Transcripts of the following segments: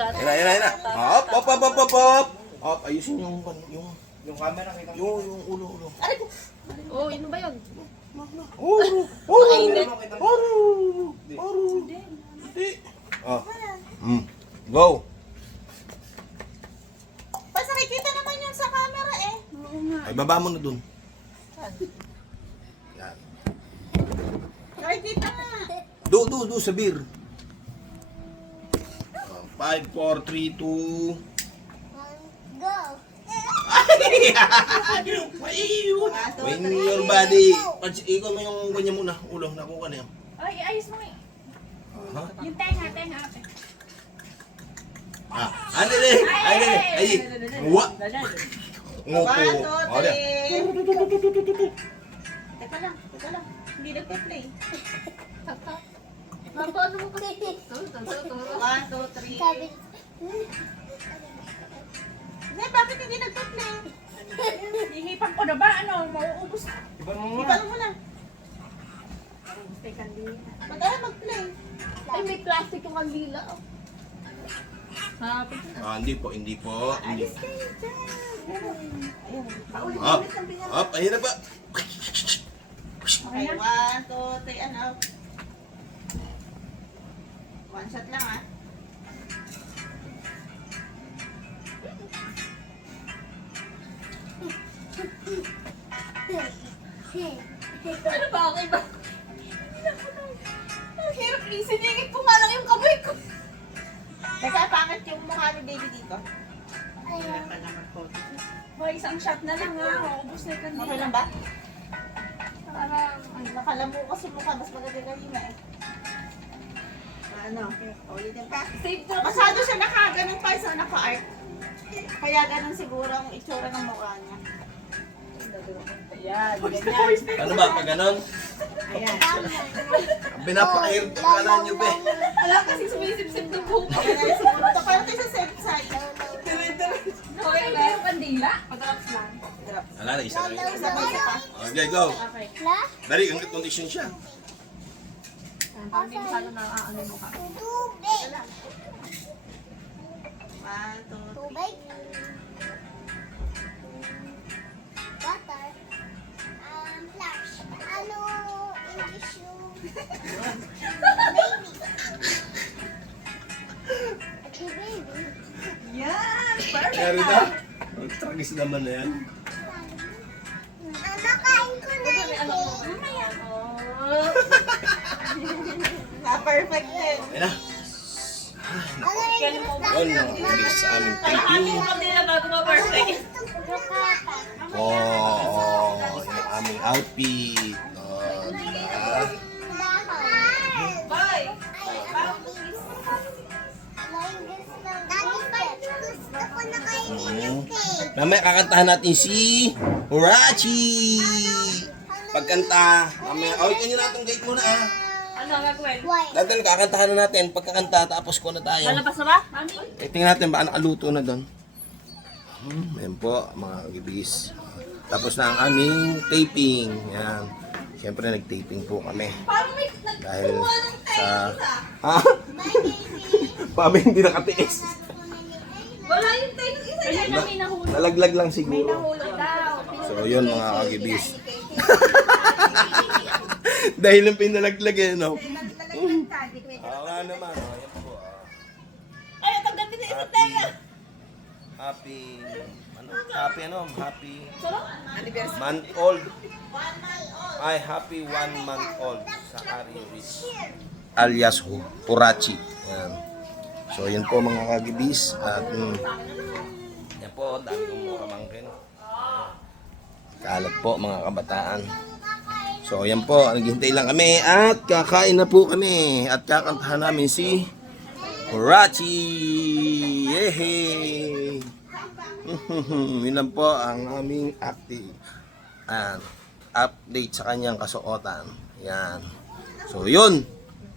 Yan na. Hop. Hop, ayusin yung camera kita. yung ulo. Oh, ano ba yun? Go. Pasakikita naman yung sa camera eh. Ay, baba mo na dun. Yan. Nakikita nga. Do sa beer. 5, 4, 3, 2. Go. When your body. Ikon mo yung ganyan muna. Ulo, nakuha na yan. Ay, ayos mo eh. Aha. Yung tenga, ate. Ay. Wa. Ngupo. 1, 2, Wala. 3. Teka lang. Hindi nagpe-play. Ano mo kasi? 1, 2, 3. Sabi, Hindi, bakit hindi nagpe-play? Hihipan ko na ba? Mauubos na. Ibang mo lang. Mag-ala mag-play. Ay, may plastic yung kandila. Hindi po. Ayos kayo dyan. Ayun. Hop, ayun na pa. Okay, 1, 2, 3, and up. One shot lang ah. Ano ba? Okay ba? Ang hirap isiningit ko nga lang yung kamay ko. Teka, pangit yung mukha ni baby dito. ayun. May isang shot na lang ha. Maubos na yung Okay kandila. lang ba? Parang, Nakalamu ko sa mukha, mas maganda kanina eh. Ano? Ulitin pa. save to. Masyado siya naka-ganun pa, so naka-art. Kaya ganun siguro ang itsura ng mukha niya. Ayan, ganyan. Ano ba? Pag ganon? Ayan. Pinapakahirap ang kanan nyo, be. Wala kasi sumisip-sip ng buhok. Ayan na rin siguro. Ito parang tayo sa safe side. Okay ba yung kandila? Pag-drops lang. Drops. Wala na, isa lang yun. Isa pa, isa pa. Okay, go. Okay. La, Dali, ang condition siya. Hindi masyado na ano mo ka. tubig. 1, 2, Tubig. Water. Flash. Ano English yung baby? Ito baby. Yan! Kaya na? Tragis naman na yan. Kain ko na yung Na-perfect din. Ayun na. Ano yung Yun, mga kagis sa aming taping. Kandila bago ma-perfect. Yung aming outfit. Diba? Bye! Gusto ko na kainin yung cake. Mamaya kakantahan natin si Horachi. Pagkanta. Mamaya, kanya na itong gate muna ah. Ano ang gagawin? Why? Dadal, kakantahan na natin. Pagkakanta, tapos ko na tayo. Lalabas na ba? Mami? Tingnan natin ba nakaluto na doon. Ayan po, mga kagibis. Tapos na ang aming taping. Yan. Siyempre, nag-taping po kami. Parang may Dahil sa... Ha? Pabi hindi nakatiis. wala yung tayo ng isa dyan na may nahulog. Nalaglag lang siguro. Nahulog daw. So, yun mga kagibis. Dahil ang pinalaglag eh, no? Oo nga naman. Oh, yan po. Ay, tanggal din na isa tayo. Happy Sarap? month old. Ay, happy 1 month old sa Ariris. Alias Horachi. Yan. So, yun po mga kagibis. At, yan po, dami kong mga kamangkin. Kalat po mga kabataan. So, yan po, naghihintay lang kami at kakain na po kami at kakantahan namin si Horachi. Yehey! Yun lang po ang aming update sa kanyang kasuotan. Yan. So, yun.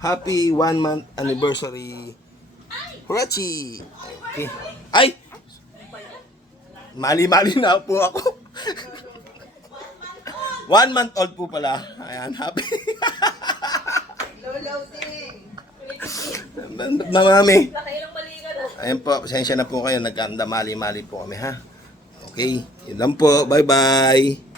Happy 1 month anniversary, Horachi. Okay. Ay! Mali-mali na po ako. 1 month old po pala. Ayan, happy. Lolaw din. Mami. Nakailang mali ka na. Ayan po, pasensya na po kayo. Nagkanda mali-mali po kami ha. Okay, yun lang po. Bye-bye.